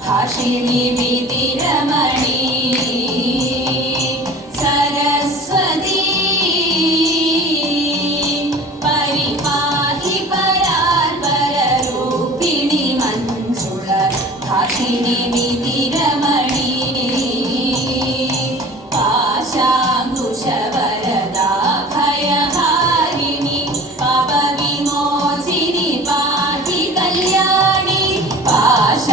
ഭാഷിണി വിതിരമണി സരസ്വതി പരിപാഹി പരാൽപരൂപിണി മഞ്ജുള ഭാഷിണി വിതിരമണി പാശാങ്കുശവരദാ ഭയഹാരിണി പാപവിമോചിനി പാഹി കല്യാണി പാശാങ്കുശവരദാ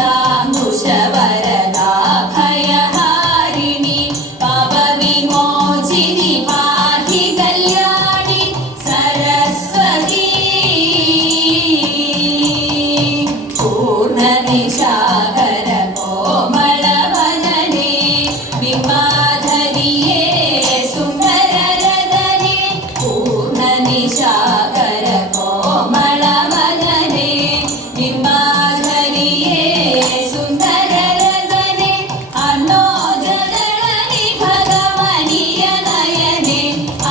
ഭയഹാരിണി പാപവിമോചിനി പാഹി കല്യാണി സരസ്വതി പൂർണ്ണനിശാകര കോമളവദനേ ബിംബാധരിയേ സുന്ദരരദനേ പൂർണ്ണനിശാകര കോമളവദനേ ബിംബാധരിയേ സുന്ദരരദനേ അർണോജദളനി ഭഗവനീയനയനേ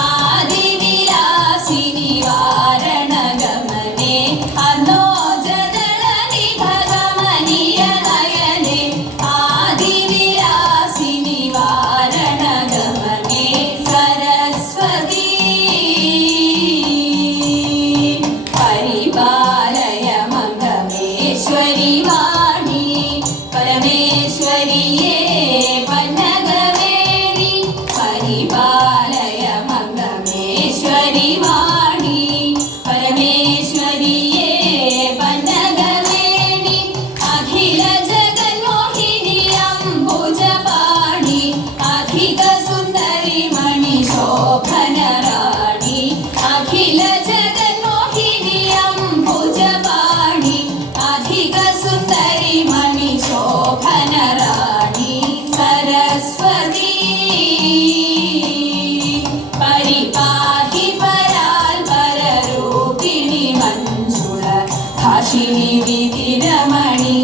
ആദിവിലാസിനി വാരണഗമനേ അർണോജദളനി ഭഗവനീയനയനേ ആദിവിലാസിനി വാരണഗമനേ സരസ്വതി പരിപാലയ മംഗമേശ്വരി വാണി പരമേശ്വരിയേ പന്നഗവേണി പരിപാലയ മംഗമേശ്വരി വാണി പരമേശ്വരിയേ പന്നഗവേണി അഖില ജഗന്മോഹിനി അംബുജപാണി അധിക സുന്ദരി മണി ശോഭനറാണി അഖില ജഗന്മോഹിനി അംബുജപാണി അധിക സുന്ദരി മണി ശോഭനറാണി സരസ്വതി പരിപാഹി പരാൽപരൂപിണി മഞ്ജുള ഭാഷിണി വിതിരമണി